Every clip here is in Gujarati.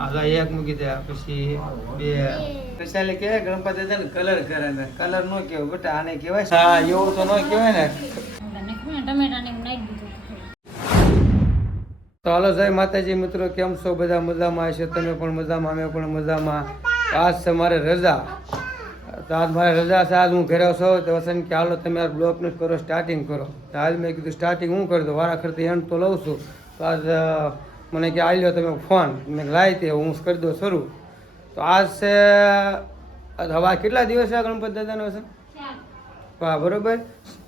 હા એક મૂકી દે પછી બે. કશાલે કે ગણપતિ દાદાને કલર કરે ને કલર નો કેવો બેટા આને કહેવાય હા એવું તો ન કહેવાય ને. ટમેટા ને નાખી દીધું. તો હાલો જય માતાજી મિત્રો કેમ છો? બધા મજામાં હશે? તમે પણ મજામાં અમે પણ મજામાં. આજ છે મારે રજા. તો આજ મારે રજા છે આજ હું ઘરે છો. તો વસન કે હાલો તમે આ બ્લોકનું કરો સ્ટાર્ટિંગ કરો. તો આજ મેં કીધું સ્ટાર્ટિંગ હું કરી દઉં? વારા ખરતી એન્ડ તો લઉં છું. તો આજ મને કે આવી લો તમે ફોન. મેં લાવી તે, હું કરી દઉં શરૂ. તો આજ છે હવા કેટલા દિવસ છે ગણપત દાદાનો છે? હા બરોબર.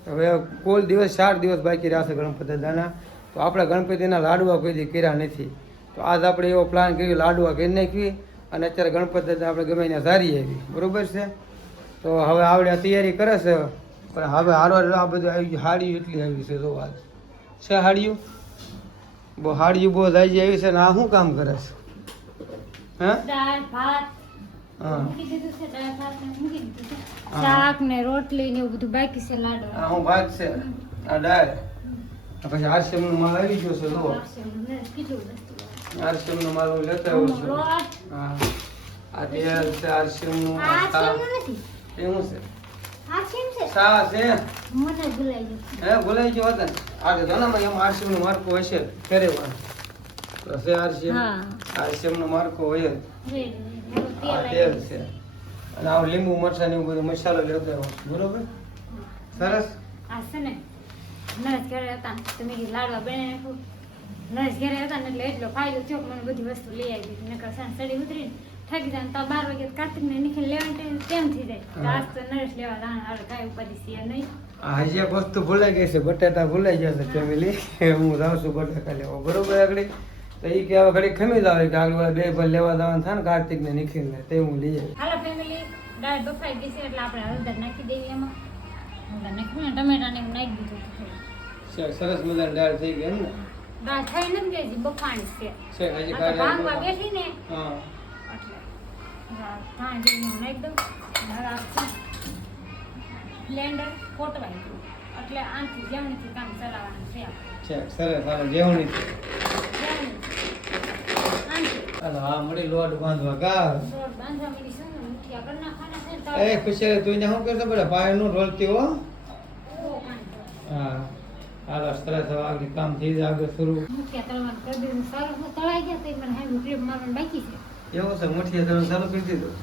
હવે કોલ દિવસ ચાર દિવસ બાકી રહ્યા છે ગણપતિ દાદાના. તો આપણે ગણપતિના લાડવા કોઈ દી કર્યા નથી. તો આજ આપણે એવો પ્લાન કર્યો, લાડવા કરી નાખવી અને અત્યારે ગણપતિ દાદા આપણે ગમે ત્યાં સારી આવી. બરોબર છે? તો હવે આવડે તૈયારી કરે છે. પણ હવે હારો આ બધું આવી ગયું હાડ્યું એટલી આવી છે તો વાત. છે હાડીયું બહુ ઊભો બહુ જેવી છે ને આ શું કામ કરે છે. શાક ને રોટલી ને એવું બધું બાકી છે આ હું ભાત છે આ દાળ. પછી આરસીએમનો માલ આવી ગયો છે લો વસ્તુ નો માલ લેતા આવું છું. હા. આ તેલ છે આરસીએમનું આ છે. સા છે મને ભૂલાઈ ગયું. હે ભૂલાઈ ગયો હતા ને? આ તો ધોનામાં એમ આરસીએમનું માર્કો હશે ફેરે તો છે આરસીએમ. આરસીએમ નો માર્કો હોય જ. આ તેલ છે. અને આ લીંબુ મરચા ને એવું બધું મસાલો લેતા આવું બરોબર? સરસ? આ છે ને નરેશ ઘરે હતા તમે કીધું લાડવા બને નાખું. નરેશ ઘરે હતા ને એટલે એટલો ફાયદો થયો કે મને બધી વસ્તુ લઈ આવી. નકર સાંજ સડી ઉતરીને થાકી જાય તો બાર વાગે કાર્તિક ને નીકળી લેવાની ટાઈમ થઈ જાય? આજ તો નરેશ લેવા જાણ હવે કાંઈ ઉપાધિ છે નહીં. આજે વસ્તુ ભૂલાઈ ગઈ છે બટાટા ભૂલાઈ ગયા છે ફેમિલી હું જાઉં છું બટાકા લેવા. બરોબર આગળ તો એ કે હવે ઘડી ખમી લાવે કે આગળ બે ભાઈ લેવા જવાનું થાય ને કાર્તિક ને નિખિલ ને તે હું લઈ જાય હાલો ફેમિલી દાળ બફાઈ ગઈ છે એટલે આપણે હળદર નાખી દઈએ એમાં. હળદર નાખી ટમેટા ને એવું નાખી દીધું સરસ મજાની દાળ થઈ ગઈ એમ ને? દાળ થઈ નથી ગઈ બફાણી છે. બેઠી ને હા. કામ એ ખુશી તું શું કરતો બધા પાયનું રોલતી હો. હા હાલો, સરસ, હવે કામ થઈ જાય શરૂ. સારું તળાઈ ગયા તો એવું છે મુઠીએ તમે ચાલુ કરી દીધું.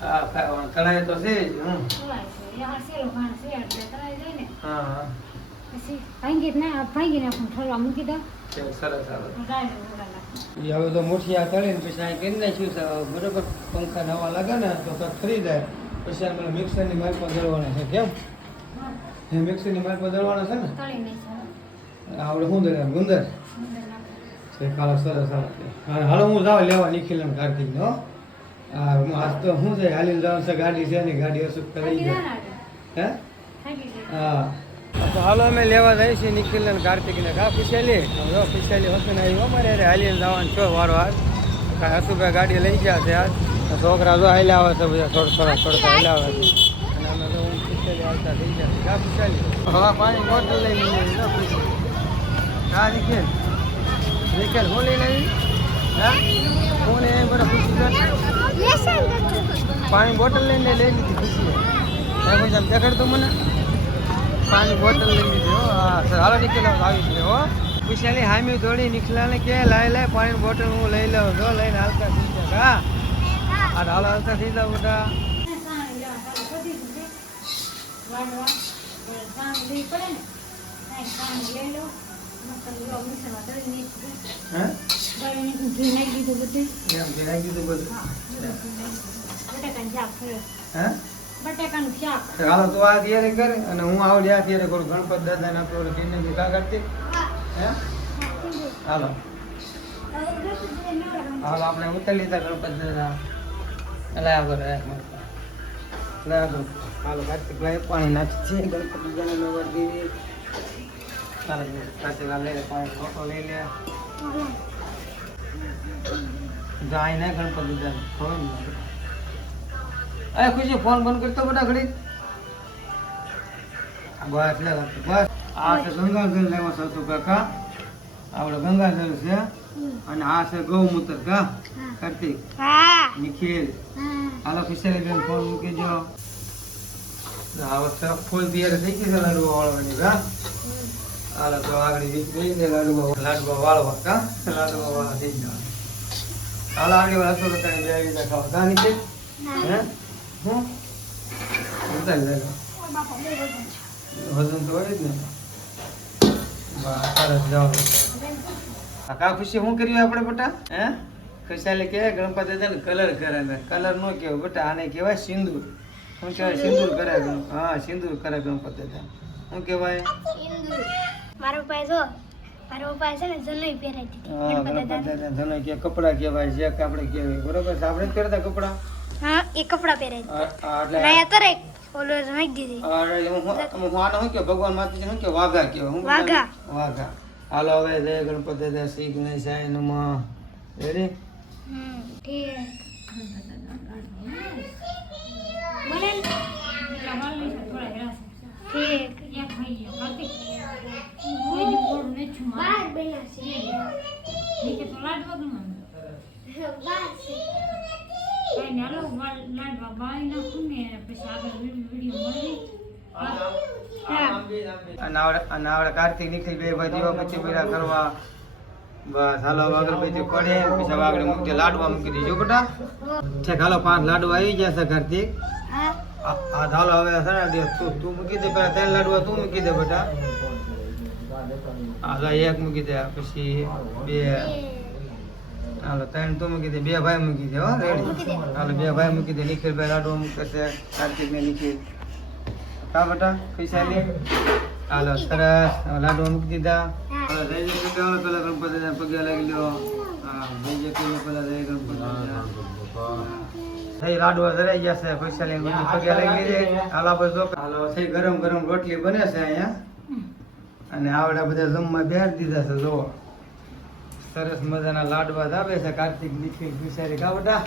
હા તો છે જ હમ. ને હા હા. પછી ભાંગી ના ભાંગી નાખું મૂકી હવે તો મુઠિયા પછી અહીં કરી નાખ્યું બરોબર પંખા નવા લાગે ને તો જાય. પછી આ મને મિક્સરની માલ પર દળવાના છે કેમ? હા, મિક્સરની માલ પર દળવાના છે ને? આવડે શું દળે? ગુંદર નાખું. સરસ હા હાલો હું જાઉં લેવા નીકળી ને કાર્તિક આજ તો શું છે હાલીને જવાનું છે ગાડી છે ને ગાડી અસુખ કરી. હે? હા. તો હાલો અમે લેવા જઈએ છીએ નિખિલ ને કાર્તિક ને કા ખુશેલી જો ખુશેલી હશે ને આવ્યું અમારે અરે હાલીને જવાનું છો વારો વાર કાંઈ હસુભાઈ ગાડી લઈ ગયા છે આજ. છોકરા જો હાલ્યા આવે છે બધા થોડા થોડા થોડા હાલ્યા આવે છે. અને અમે તો હું ખુશેલી આવતા થઈ ગયા કા ખુશેલી હા પાણી બોટલ લઈ જો હા નિખિલ. નિખિલ હું લઈને આવી હા? હું ને બરાબર ખુશી પાણી બોટલ લઈને લઈ લીધી ખુશી. એમ જ આમ દેખાડતું મને. પાણી બોટલ લઈ લીધી, હો. હા, સર, હાલો નીકળ્યો આવી છે હો. ખુશાલી હામી દોડી નીકળ્યા ને કે લાય લાય, પાણી બોટલ હું લઈ લઉં, જો, લઈને હાલતા થઈ જાય હા. આ હાલો હાલતા થઈ જાવ બધા. લેવી પડે ને. લો. હાલો આપણે ઉતરી લીધા ગણપત દાદા એટલે આ કરો એટલે આ હાલો કાર્તિકભાઈ પાણી નાખી છે ગણપત ચાલો કાર્તિકભાઈ લઈ લે પાણી ફોટો લઈ લે જાય ને ગણપત દાદાને ફોન અરે ખુશી ફોન બંધ કરતો બધા ઘડી બસ લે બસ આ છે ગંગાજળ લેવા છે અને આ છે ગૌમૂત્ર કા કાર્તિક નિખિલ હાલો ખુશાલી બેન ફોન મૂકી દો આ વખતે ફૂલ તૈયાર થઈ ગઈ છે લાડુ વાળવાની કા હાલો તો આગળ વીસ ગઈ છે લાડવા લાડવા વાળવા. કા લાડવા વાળવા થઈ ગયા. હાલો આગળ વાળા તો કઈ બે રીતે ખાવા. કા નિખિલ હે? હું? વજન તો હોય જ ને. સરસ કા ખુશી શું કર્યું આપણે બેટા? હે? ખુશાલે કે ગણપતિ દાદાને કલર કરે ને. કલર નો કહેવાય બેટા આને કહેવાય સિંદૂર. શું કહેવાય? સિંદૂર કરે હા સિંદૂર કરે ગણપતિ દાદા. શું કહેવાય? મારો પપ્પાએ જો મારા પપ્પા છે ને જનોઈ પહેરાવી દીધી હા ગણપતિ દાદા ધનો કે કપડા કહેવાય જે કે આપણે કહેવાય. બરોબર છે? આપણે જ પહેરતા કપડા? હા એ કપડા આ એટલે નયા તરે ઓલો રમાઈ દીધી આ હું હું હું શું કે ભગવાન માતાજી શું કે વાઘા કહેવાય. શું વાઘા. વાઘા. હાલો હવે જય ગણપતિ દાદા શ્રી ગણેશાય નમઃ. રેડી હમ ઠીક. બોલે છે છે આવડે કાર્તિક નિખિલ બે ભાઈ પછી પીડા કરવા. બસ, હાલો અગરબત્તી પડે, પછી વાગડે મૂકી લાડવા મૂકી દીજો, બેટા. ઠીક, હાલો, પાંચ લાડવા આવી ગયા છે કાર્તિક હા આ હાલો હવે છે ને તું તું મૂકી દે પેલા ત્રણ લાડવા તું મૂકી દે બેટા. હાલો એક મૂકી દે પછી બે. હાલો ત્રણ તું મૂકી દે બે ભાઈ મૂકી દે હો રેડી. હાલો બે ભાઈ મૂકી દે નિખિલભાઈ લાડવા મૂકે છે કાર્તિક ને નિખિલ. કા બેટા ખુશાલી હાલો સરસ લાડવા મૂકી દીધા. હવે જય જય હાલો પેલા ગણપતિ પગે લાગી લ્યો હા જય જય પેલા જય ગણપતિ થઈ લાડવા ધરાઈ ગયા છે ખુશાલી બધી પગે લાગી હાલો આપણે જો હાલો થઈ ગરમ ગરમ રોટલી બને છે અહીંયા. અને આવડા બધા જમવા બેસી દીધા છે જો સરસ મજાના લાડવા આવે છે કાર્તિક નિખિલ ખુશાલી કા બેટા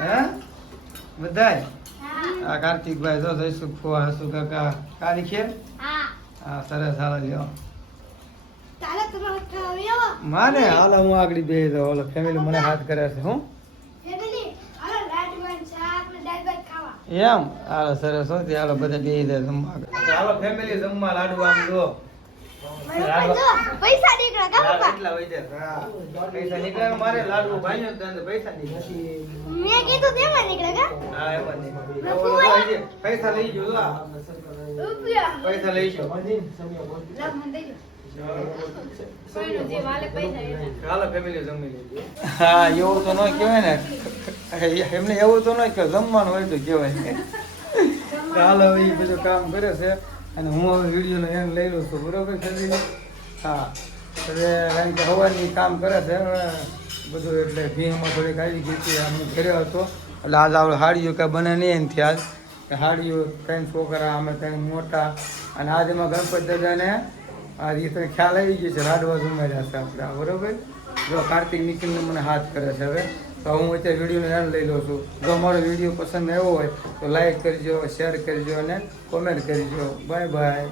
હે? બધાય? આ કાર્તિકભાઈ જો જઈશું ફુવા હસુ કાકા કારી ખેર? હા હા સરસ હાલો લ્યો. માને? હાલો હું આગળ બે ઓલો ફેમિલી મને હાથ કરે છે હું ફેમિલી હાલો લાડવા શાક ને દાળ ભાત ખાવા એમ? હાલો સરસ. હો તે હાલો બધા બે દે જમવા. હાલો ફેમિલી જમવા લાડુ આમ જો. પૈસા નીકળ્યા પૈસા નીકળ્યા મારે લાડુ ભાઈ ને પૈસા નીકળ્યા મેં કીધું તેમાં નીકળ્યા હા એમ. પૈસા લઈ જો પૈસા લઈ જો હા એવું તો ન કહેવાય ને. એમને એવું તો ન કે જમવાનું હોય તો કહેવાય. હાલો હવે એ બધું કામ કરે છે. અને હું હવે વિડીયોનો એમ લઈ લઉં છું બરોબર ફેમિલી? હા. એટલે કારણ કે હવાની કામ કરે છે બધું એટલે ભીમાં થોડીક આવી ગઈ હતી અમે ફેર્યો હતો. એટલે આજ આપણે હાડીઓ કાંઈ બને નહીં એનાથી આજ હાડીઓ ત્રણ છોકરા અમે ત્રણ મોટા. અને આજ એમાં ગણપતિ દાદાને આ રીતે ખ્યાલ આવી ગયો છે, રાડવા જમાડ્યા છે આપણે આ, બરોબર? જો કાર્તિક નિખિલને મને હાથ કરે છે હવે, તો હું અત્યારે વિડીયોને ધ્યાન લઈ લઉં છું. જો મારો વીડિયો પસંદ આવ્યો હોય, તો લાઈક કરજો શેર કરજો અને કોમેન્ટ કરજો. Bye bye